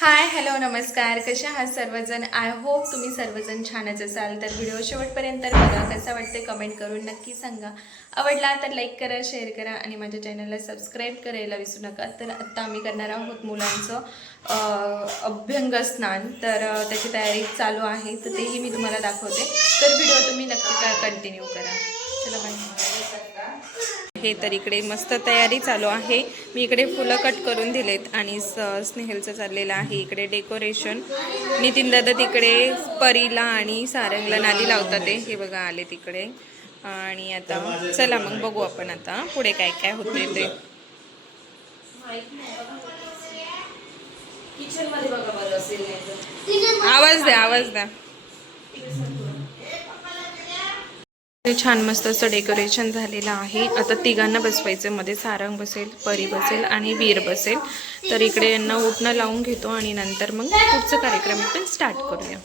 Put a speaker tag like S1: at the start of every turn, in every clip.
S1: Hi hello नमस्कार. कसे आहात सर्वजण? आय होप तुम्ही सर्वजण छानच असाल. तर व्हिडिओ शेवटपर्यंत बघा. कसा वाटते कमेंट करून नक्की सांगा. आवडला तर लाईक करा शेअर करा आणि माझ्या चॅनलला सबस्क्राईब करायला विसरू नका. तर आत्ता आम्ही करणार आहोत मुलांचं अभ्यंग स्नान. तर त्याची तयारी चालू आहे. तर तेही मी तुम्हाला दाखवते. तर व्हिडिओ तुम्ही नक्की कंटिन्यू करा. चला बाय हे तर इकडे मस्त तयारी चालू आहे. मी इकडे फुलं कट करून दिलेत आणि स स्नेहलचं चाललेलं आहे इकडे डेकोरेशन. नितीन दादा तिकडे परीला आणि सारंगला नादी लावतात ते. हे बघा आले तिकडे. आणि आता चला मग बघू आपण आता पुढे काय काय होते ते. आवाज द्या आवाज द्या. छान मस्त असं डेकोरेशन झालेलं आहे. आता तिघांना बसवायचं मध्ये सारंग बसेल परी बसेल आणि वीर बसेल. तर इकडे यांना उठणं लावून घेतो आणि नंतर मग पुढचा कार्यक्रम पण स्टार्ट करूया.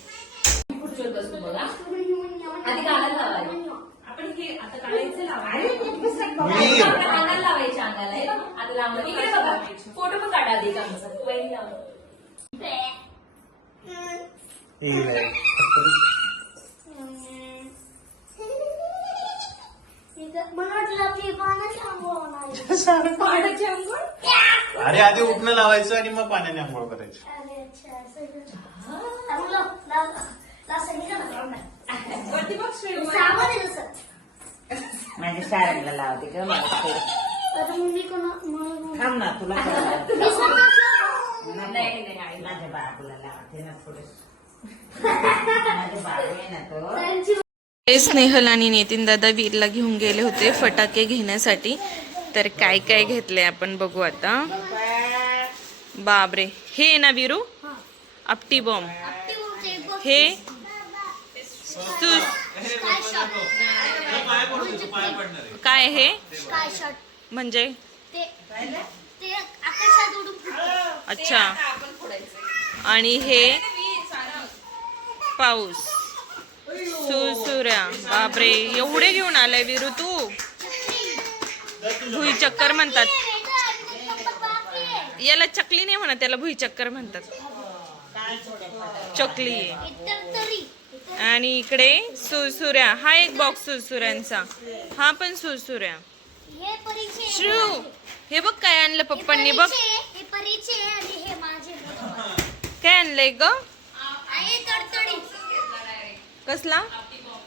S2: आधी गाण्याला लावायचं.
S3: मला वाटलं आपली पाण्याची आंघोळ होणार
S2: पाण्याची अंघोळ?
S4: अरे आधी उठणं लावायचं आणि मग पाण्याने आंघोळ करायची
S3: अरे अच्छा असं आम्ही लाव लाव लाव सांगितलं ना लाव ना.
S2: वरती बघ श्री-
S3: सामान आहे तसं
S5: माझ्या शाळेला लावते ग मला ते.
S3: आता मग मी कोण मग-
S5: थांब ना तुला करायला.
S3: मी स्वतःच लावतो.
S5: नको.
S2: नाही, नाही, नाही.
S5: माझ्या बाबूला लावते ना थोडं माझे बाबू आहे ना तो
S3: त्यांची
S1: स्नेहल आणि नितीन दादा वीरला घेऊन गेले होते फटाके घेण्यासाठी. तर काय काय घेतले आपण बघू आता. बाबरे हे ना वीरू? आपटी बॉम्ब हे काय हे? म्हणजे? अच्छा. आणि हे पाऊस. सुरसुऱ्या. बापरे एवढे घेऊन आलाय विरू तू? भुई चक्कर म्हणतात. याला चकली नाही म्हणत त्याला भुई चक्कर म्हणतात. चकली. आणि इकडे सुरसुऱ्या. हा एक बॉक्स सुरसुऱ्यांचा. हा पण सुरसुऱ्या. श्रू हे बघ काय आणलं पप्पांनी बघ. काय आणलंय ग? कसला?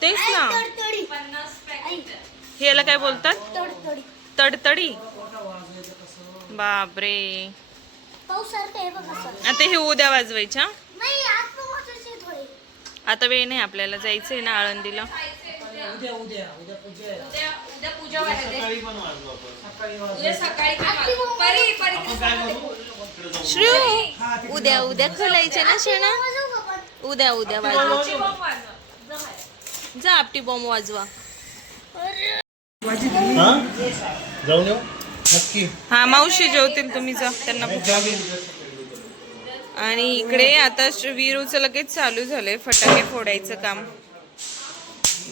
S1: तेच ना.
S3: आहे तडतडी. आई,
S1: याला काय बोलतात?
S3: तडतडी.
S1: तडतडी. बापरे. आता हे उद्या वाजवायच्या आता वेळ नाही आपल्याला जायचंय ना आळंदीला. श्रू उद्या उद्या खोलायचे ना शेणा? उद्या उद्या वाजवा.
S2: आपली बॉम्ब वाजव. जा.
S1: आपटी बॉम्ब वाजवा.
S4: हा? जाऊन येऊ? नक्की.
S1: हा मावशी जेवतील तुम्ही जा त्यांना भूक लागली आणि इकडे आता वीरूचं लगेच चालू झालंय फटाके फोडायचं काम.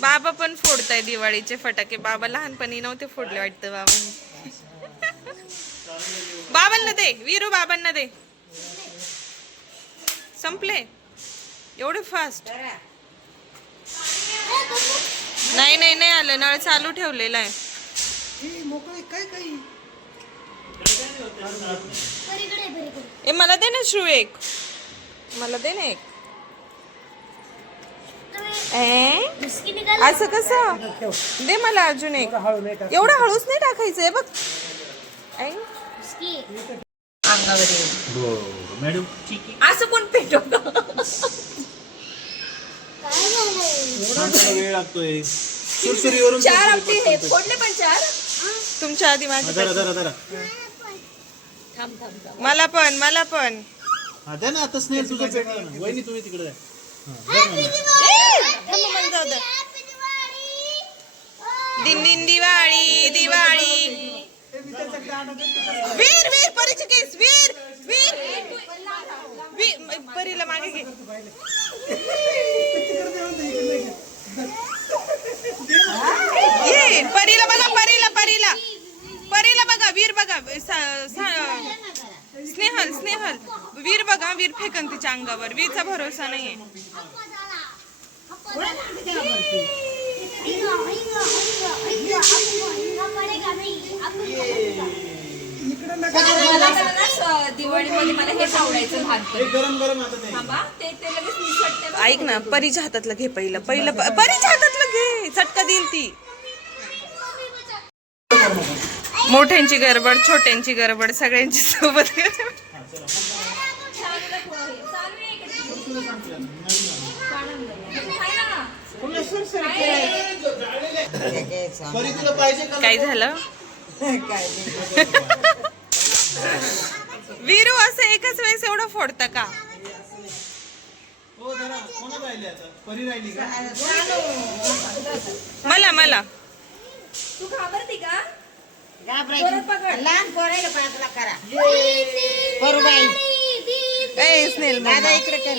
S1: बाबा पण फोडताय दिवाळीचे फटाके. बाबा लहानपणी नव्हते फोडले वाटतं बाबांनी. बाबांना दे वीरू बाबांना दे. संपले. एवढे फास्ट नाही नाही नाही आलं. नळ चालू ठेवलेला आहे. ए मला दे ना श्रू एक. मला दे ना एक. ए? असं कसं? दे मला अजून एक. एवढं हळूच नाही टाकायचंय बघ. ऐ.
S5: अंगावर येईल.
S4: मॅडम
S2: असं कोण पेटवत?
S4: वेळ लागतोय. सुरसुरीवरून
S2: चार आपले हे फोडले पण चार?
S1: तुमच्या आधी माझी
S4: जरा जरा जरा.
S2: थांब थांब थांब.
S1: मला पण मला पण.
S4: हा द्या ना आता स्नेह तुझं ना. वहिनी तुम्ही तिकडे द्या.
S1: मला जाऊ दे. दिन दिन दिवाळी दिवाळी. वीर वीर परीचे केस वीर वीर वीर परीला मागे घे ये परीला बघा परीला परीला परीला बघा वीर बघा स्नेहल स्नेहल वीर बघा वीर फेकन तिच्या अंगावर वीरचा भरोसा नाहीये
S2: मला दिवाळीमध्ये मला हेच आवडायचं
S4: ते
S2: ते लगेच निसटते
S1: ऐक ना परीच्या हातातलं घे पहिलं पहिलं परीच्या हातातलं घे चटका देईल ती मोठ्यांची गडबड छोट्यांची गडबड सगळ्यांची सोबत गडबड.
S2: चालू आहे इकडे. काय ना?
S4: परी तुला पाहिजे का
S1: काय झालं? वीरू असं एकाच वेळेस एवढं फोडतं का?
S4: हो जरा. कोणा राहिली आता? परी राहिली का?
S1: मला मला.
S2: तू घाबरती का?
S5: घाबरायची. लहान पोरायला बाजूला करा. करू बाई
S1: ए स्नेल
S5: दादा इकडे कर